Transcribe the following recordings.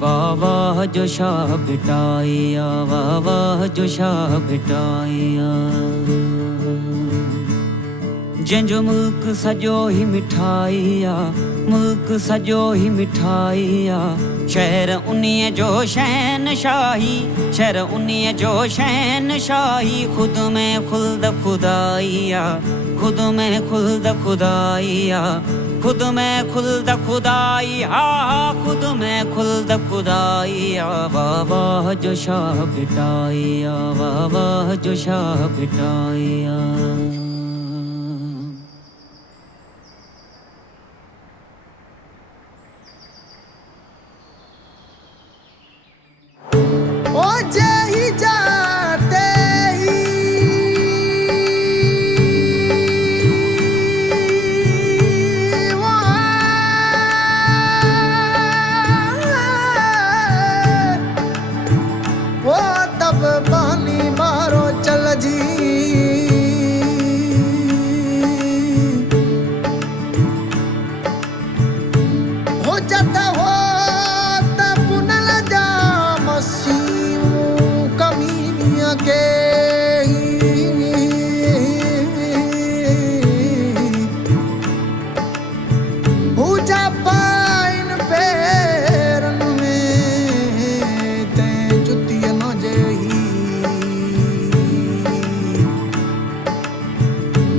वाह वाह जो शाह भिटाइया, वाह वाह जो शाह भिटाइया। जंहिंजो मुल्क सॼो ही मिठाइया, मुल्क सॼो ही मिठाइया। शहर उन्हीअ जो शहनशाही, शहर उन्हीअ जो शहनशाही। खुद में खुल्द खुदाइया, खुद में खुल्द खुदाइया, खुद में खुल्द खुदाइया, खुद में खुल्द खुदाइया। वाह वाह जो शाह भिटाइया, वाह वाह जो शाह भिटाइया।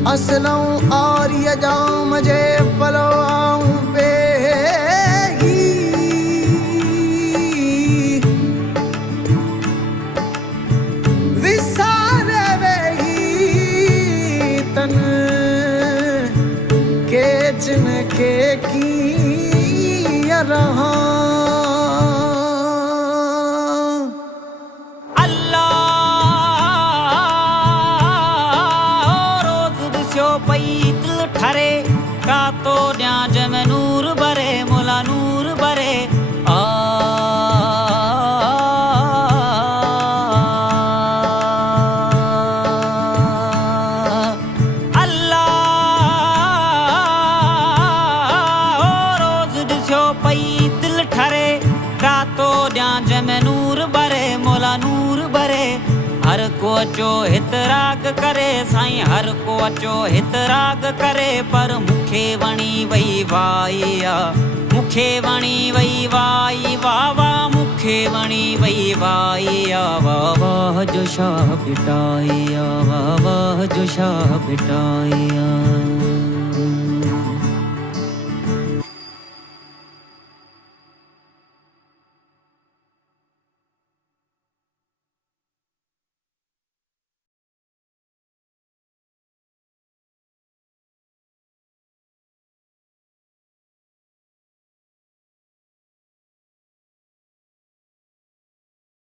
असलऊं और ये जाऊं मुझे पलवाऊं पे विसारे वेही तन के जिनके की रहा। ठरे का तो न्याज में नूर बरे, मोला नूर बरे। अल्लाह रोज दिसो पई दिल ठरे का तो न्याज में नूर बरे, मोला नूर बरे। हर को अचो हितराग करे साईं, हर को अचो हितराग करे। पर मुखे वणी वई वाइया, मुखे वणी वई वाई, वाह वाह मुखे वणी वई वाइया। वाह वाह जो शाह भिटाइया, वाह वाह जो शाह भिटाइया।